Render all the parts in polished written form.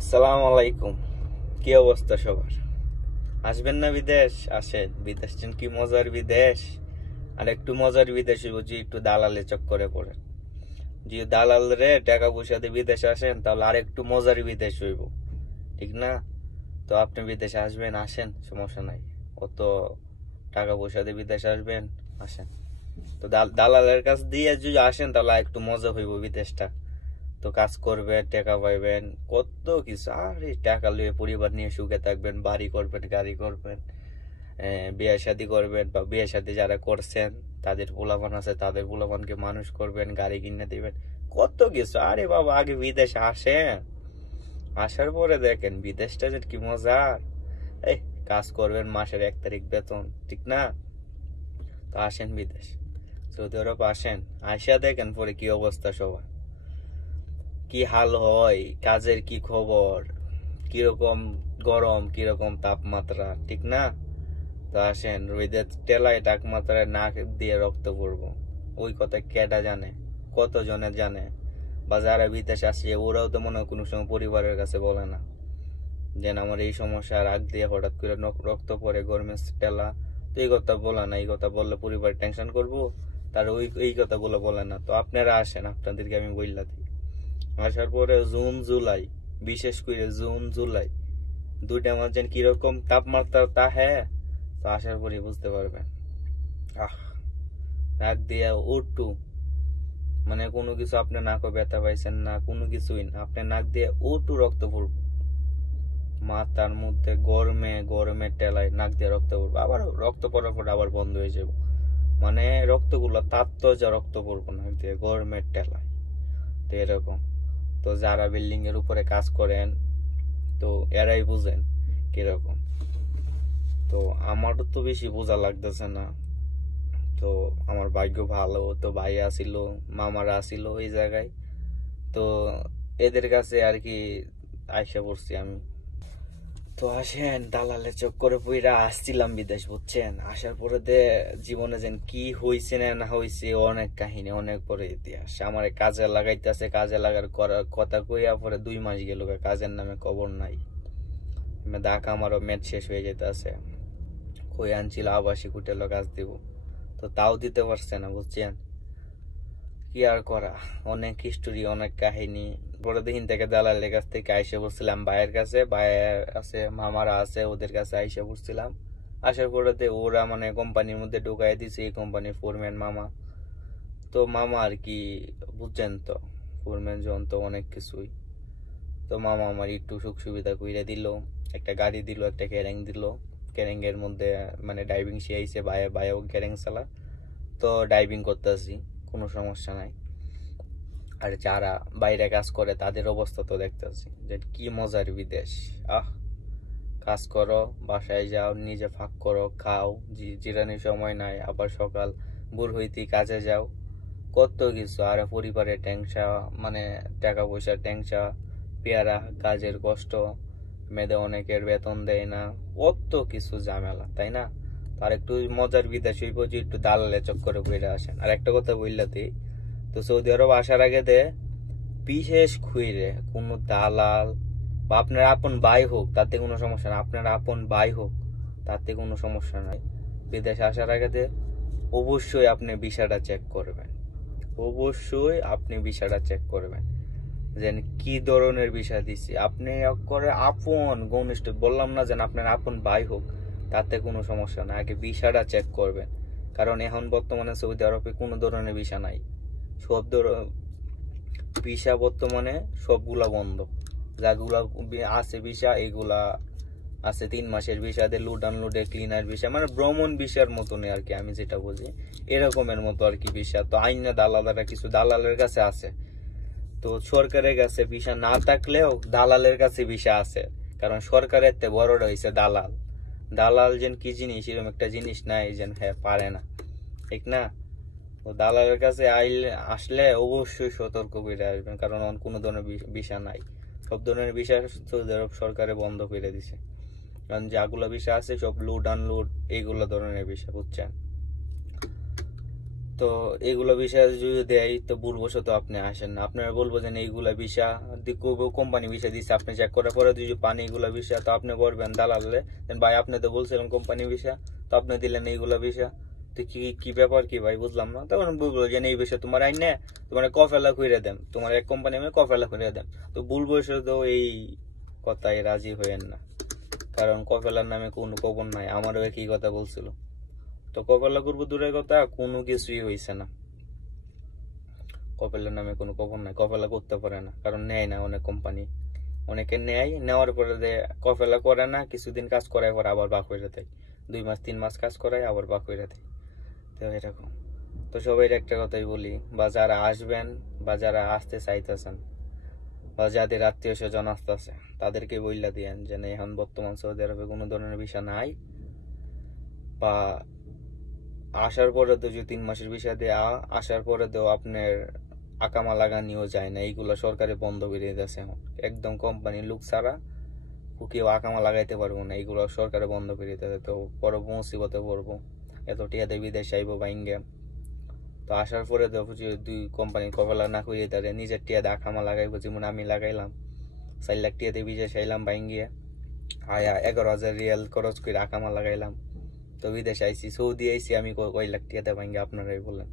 আসসালামু আলাইকুম। কি অবস্থা সবার? আসবেন না বিদেশ? আসেন, বিদেশ যেন কি মজার বিদেশ। আর একটু মজার বিদেশ বুঝি একটু দালালে চক্করে পড়েন। যে দালাল রে টাকা পয়সা দিয়ে বিদেশে আসেন তাহলে আর একটু মজার বিদেশ হইব, ঠিক না? তো আপনি বিদেশে আসবেন, আসেন, সমস্যা নাই। অত টাকা পয়সা দিয়ে বিদেশে আসবেন, আসেন। তো দালালের কাছ দিয়ে যদি আসেন তাহলে আর একটু মজা হইব বিদেশটা। তো কাজ করবেন, টাকা পাইবেন, কত কিছু। আরে টাকা লিয়ে পরিবার নিয়ে সুখে থাকবেন, বাড়ি করবেন, গাড়ি করবেন, বিয়ে শাদী করবেন, বা বিয়ে শাদী যারা করছেন তাদের পোলাপান আছে, তাদের পোলাপানকে মানুষ করবেন, গাড়ি কিনে দিবেন, কত কিছু। আরে বাবা, আগে বিদেশে আসেন, আসার পরে দেখেন বিদেশটা যে কি মজার। এই কাজ করবেন, মাসের 1 তারিখ বেতন, ঠিক না? তো আসেন বিদেশ, সৌদি আরব আসেন, আসিয়া দেখেন পরে কি অবস্থা সবার, কি হাল হয়, কাজের কি খবর, কিরকম গরম, কিরকম তাপমাত্রা, ঠিক না? তো আসেন, রোদের টেলায় তাপমাত্রায় নাক দিয়ে রক্ত পড়বো, ওই কথা কেডা জানে, কত জনে জানে? বা যারা বিদেশে আসছে ওরাও তো মনে হয় কোনো সময় পরিবারের কাছে বলে না যে আমার এই সমস্যা, রাগ দিয়ে হঠাৎ করে রক্ত পড়ে, গরমের টেলা। তো এই কথা বলে না, এই কথা বললে পরিবার টেনশন করবো, তার ওই এই কথাগুলো বলে না। তো আপনারা আসেন, আপনাদেরকে আমি বইলা দিই। আসার পরে জুন জুলাই, বিশেষ করে জুন জুলাই দুইটা মাস যেন কিরকম তাপমাত্রা তা, হ্যাঁ, তো আসার পরে বুঝতে পারবেন। আহ, নাক দিয়ে উঠু, মানে কোনো কিছু আপনি নাকও ব্যথা পাইছেন না, কোনো কিছুই না, আপনি নাক দিয়ে উঠু রক্ত পড়বে, মাথার মধ্যে গরমে গরমে টেলায় নাক দিয়ে রক্ত পড়বে, আবার রক্ত পড়ার পর আবার বন্ধ হয়ে যাবে, মানে রক্তগুলো তাত্তো যা রক্ত পড়বো নাক দিয়ে গরমের টেলায়। তো এরকম। তো যারা বিল্ডিং এর উপরে কাজ করেন, তো এরাই বুঝেন কিরকম। তো আমারও তো বেশি বোঝা লাগতেছে না। তো আমার ভাগ্য ভালো, তো ভাই আসিল, মামারা আসিল এই জায়গায়। তো এদের কাছে আর কি আইসা পড়ছি আমি। তো আসেন, দালালের চক্করে পইরা আসছিলাম বিদেশ, বুঝছেন? আসার পরে জীবনে যেন কি হইছে না না হইছে, অনেক কাহিনী, অনেক বড় ইতিহাস। আমার কাজে লাগাইতেছে, কাজে লাগার করার কথা কইয়া পরে 2 মাস গেল, কাজের নামে খবর নাই। ঢাকা আমারও মেট শেষ হয়ে যেতেছে, কই আনছিল আবাসিক হোটেলে কাজ দিব, তো তাও দিতে পারছে না, বুঝছেন? কি আর করা, অনেক হিস্টোরি, অনেক কাহিনী। পরে দিন থেকে দালালের কাছ থেকে আইসে পড়ছিলাম ভাইয়ের কাছে, ভাইয়ের আছে, মামারা আছে, ওদের কাছে আইসে পড়ছিলাম। আসার পরে ওরা মানে কোম্পানির মধ্যে ঢুকাই দিছে, এই কোম্পানির ফোরম্যান মামা। তো মামা আর কি, বুঝছেন তো, ফোরম্যান জন তো অনেক কিছুই। তো মামা আমার একটু সুখ সুবিধা কইরা দিল, একটা গাড়ি দিল, একটা ক্যারেং দিল। ক্যারেং এর মধ্যে মানে ড্রাইভিং শিখাইছে ভাইয়া, ভাইয়াও ক্যারেং চালা। তো ড্রাইভিং করতেছি, কোনো সমস্যা নাই। আর যারা বাইরে কাজ করে তাদের অবস্থা তো দেখতেছি যে কি মজার বিদেশ। আহ, কাজ করো, বাসায় যাও, নিজে ফাঁক করো, খাও, জিরানির সময় নাই, আবার সকাল ভোর হইতেই কাজে যাও, কত কিছু। আর পরিবারের টেনশন, মানে টাকা পয়সার টেনশন, পেয়ারা, কাজের কষ্ট, মেয়েদের অনেকের বেতন দেয় না, কত কিছু ঝামেলা, তাই না? আর একটু মজার বিদেশ হইব যে একটু দালালে চক্করে পড়ে আসেন। আর একটা কথা বললাতে, তো সৌদি আরব আসার আগে বিশেষ খুঁড়ে কোনো দালাল বা আপনার আপন ভাই হোক তাতে কোনো সমস্যা না, আপনার আপন ভাই হোক তাতে কোনো সমস্যা নাই। বিদেশে আসার আগে অবশ্যই আপনি ভিসাটা চেক করবেন, অবশ্যই আপনি ভিসাটা চেক করবেন যে কি ধরনের ভিসা দিছি। আপনি করে আপন ঘনিষ্ঠ বললাম না, যেন আপনার আপন ভাই হোক তাতে কোনো সমস্যা না, আগে ভিসাটা চেক করবেন। কারণ এখন বর্তমানে সৌদি আরবে কোনো ধরনের ভিসা নাই, সব ভিসা বর্তমানে সবগুলা বন্ধ। যাগুলা আছে ভিসা, এগুলা আছে 3 মাসের ভিসা, লুট আনলুডে ক্লিনার ভিসা, মানে ভ্রমণ ভিসার মতনই আর কি, আমি যেটা বুঝি এরকমের মতো আর কি ভিসা। তো আইন দালালেরা কিছু দালালের কাছে আছে, তো সরকারের কাছে ভিসা না থাকলেও দালালের কাছে ভিসা আছে। কারণ সরকারের তে বড়টা হয়েছে দালাল। দালাল যেন কি জিনিস, এরকম একটা জিনিস নাই যেন হ্যাঁ পারে না, ঠিক না? তো দালালের কাছে আসলে অবশ্যই সতর্ক করে আসবেন, কারণ কোনো ধরনের ভিসা নাই, সব ধরনের ভিসা সৌদি আরব সরকারে বন্ধ করে দিছে। কারণ যেগুলো ভিসা আছে সব লুট আনলুট এইগুলো ধরনের ভিসা, বুঝছেন? তো এইগুলো বিষয় যদি দেয় তো ভুলবশত আপনি আসেন না, আপনারা বলবো যে এইগুলা বিষয় কোম্পানি বিষয় দিচ্ছে, আপনি চেক করার পরে যদি পান এইগুলা বিষয়, তো আপনি বলবেন দালালে ভাই আপনি তো বলছিলেন কোম্পানি বিষয়, তো আপনি দিলেন এইগুলা বিষয়, তো কি কি ব্যাপার কি ভাই বুঝলাম না। তখন বলবো যে এই বিষয় তোমার আইন না, তোমার কফেলা করে দেন, তোমার এক কোম্পানি আমি কফেলা করে দেন। তো ভুলবশত এই কথায় রাজি হইেন না, কারণ কফেলার নামে কোনো খবর নাই। আমারও একই কথা বলছিল, তো কফেলা করবো দূরের কথা, কোনো কিছুই হয়েছে না। কফেলার নামে কোনো খবর নাই, কফেলা করতে পারে না, কারণ নেয় না অনেক কোম্পানি, অনেকে নেয়, নেওয়ার পরে কফেলা করে না, কিছুদিন কাজ করার পর আবার বাক হয়ে দেয়, 2 মাস 3 মাস কাজ করায় আবার বাক হয়ে দেয়। তো এরকম। তো সবাই একটা কথাই বলি, বা যারা আসবেন বা যারা আসতে চাইতেছেন বা যাদের আত্মীয় স্বজন আসতেছে, তাদেরকে বইলা দিয়েন যে এখন বর্তমান সৌদি আরবে কোনো ধরনের ভিসা নাই, বা আসার পরে তো যে 3 মাসের বিষয় দিয়ে আসার পরে তো আপনার আকামা লাগানিও যায় না, এইগুলো সরকারে বন্ধ করে দিয়েছে এখন, একদম কোম্পানির লোক ছাড়া কেউ আকামা লাগাইতে পারবো না, এইগুলো সরকারে বন্ধ করে দিতেছে। তো বড় মুসিবতে পড়বো, এত টিয়াতে বিদেশ আইবো বাইঙ্গে। তো আসার পরে তো দুই কোম্পানি কফেলা না করিয়ে তাদের নিজের টিয়াতে আকামা লাগাইবো, যেমন আমি লাগাইলাম 4 লাখ টিয়াতে বিদেশ আইলাম বাইঙ্গিয়া, আয়া 11,000 রিয়াল খরচ করে আকামা লাগাইলাম, তো বিদেশ আইসি, সৌদি আইসি আমি কয় লাখ টিয়াতে বাইঙ্গে, আপনারাই বলেন।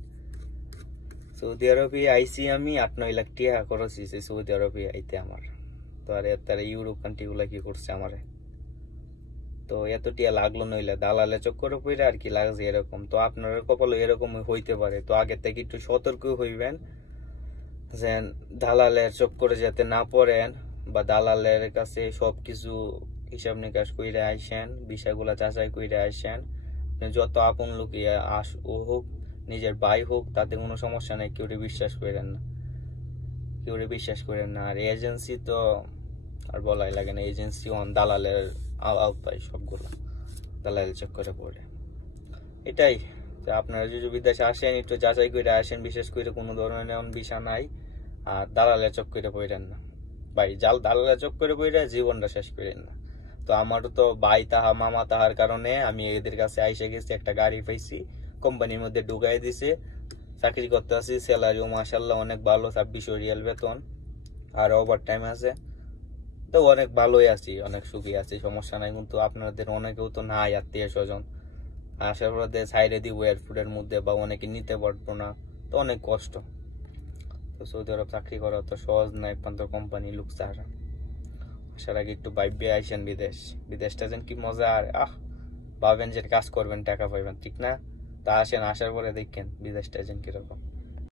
সৌদি আরবে আইসি আমি 8-9 লাখ টিয়া খরচ হয়েছে সৌদি আরবে আইতে আমার। তো আর তারা ইউরোপ কান্ট্রি গুলা কি করছে আমারে, তো এত টিয়া লাগলো নইলে দালালে চক্করে পড়ে আর কি লাগছে এরকম। তো আপনার কপালে এরকম হইতে পারে, তো আগে থেকে একটু সতর্ক হইবেন যে দালালের চক্করে যাতে না পড়েন, বা দালালের কাছে সবকিছু হিসাব নিকাশ কইরে আইসেন, বিষয়গুলা যাচাই কইরে আইসেন। আপনি যত আপন লোক ও হোক, নিজের ভাই হোক, তাতে কোনো সমস্যা নেই, কেউ বিশ্বাস করেন না, কেউ বিশ্বাস করেন না। আর এজেন্সি তো আর বলাই লাগে না, এজেন্সি দালালের আওতায় সবগুলো, দালালের চক্করে পড়ে। এটাই যে আপনারা যদি বিদেশে আসেন একটু যাচাই করে আসেন, বিশেষ করে কোনো ধরনের এমন বিষয় নাই, আর দালালের চক্করে পড়েন না ভাই, দালালের চক্করে পড়ে জীবনটা শেষ করেন না। তো আমারও তো ভাই তাহা মামা তাহার কারণে আমি এদের কাছে আইসে গেছি, একটা গাড়ি পাইছি, কোম্পানির মধ্যে ঢুকাই দিছে, চাকরি করতে আছি, স্যালারিও মাশাল্লাহ অনেক ভালো, 2600 রিয়াল বেতন, আর ওভার টাইম আছে। তো অনেক ভালোই আছি, অনেক সুখী আছি, সমস্যা নাই। কিন্তু আপনাদের অনেকেও তো নাই আত্মীয় স্বজন, আসার পরে সাইডে দিব এয়ারপোর্টের মধ্যে, বা অনেকে নিতে পারবো না, তো অনেক কষ্ট। তো সৌদি আরব চাকরি করা তো সহজ না, একমাত্র কোম্পানি লোক ছাড়া। আসার আগে একটু ভাইবে আইসেন বিদেশটা যেন কি মজা, আর ভাবেন যে কাজ করবেন টাকা পাইবেন, ঠিক না? তা আসেন, আসার পরে দেখেন বিদেশটা যেন কিরকম।